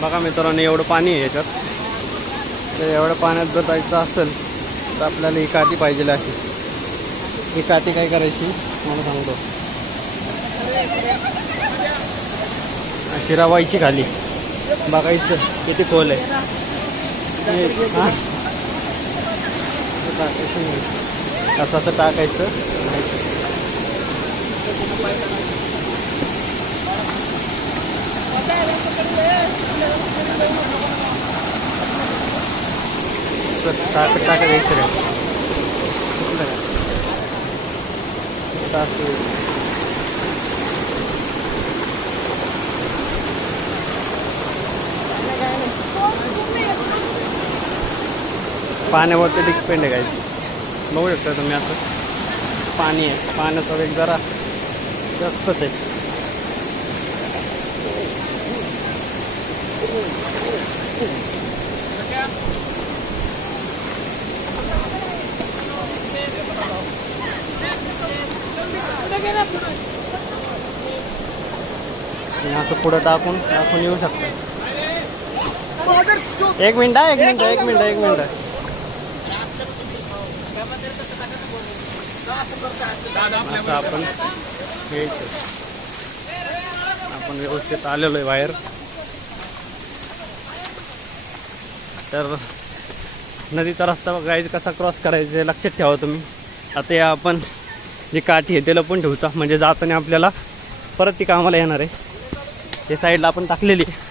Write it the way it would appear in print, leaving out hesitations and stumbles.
बघा मित्रांनो, एवढं पाणी आहे याच्यात. तर एवढ्या पाण्यात जर जायचं असेल तर आपल्याला ही काठी पाहिजे. अशी ही काठी काय करायची मला सांगतो. अशी रवायची खाली, बघायचं किती खोल आहे. असं असं टाकायचं. टाका द्यायचं रे. पाण्यावरती डिपेंड आहे. काय बघू शकता तुम्ही, असं पाणी आहे. पाण्याचा वेग जरा जास्तच आहे. असं पुढं टाकून येऊ शकता. एक मिनिट. असं आपण व्यवस्थित आलेलो आहे बाहेर. तर नदीचा रस्ता बघायचा कसा क्रॉस करायचा लक्षात ठेवा तुम्ही. आता या आपण जी काठी आहे त्याला पण ठेवता, म्हणजे जाताना आपल्याला परत ती कामाला येणार आहे. ते साईडला आपण टाकलेली आहे.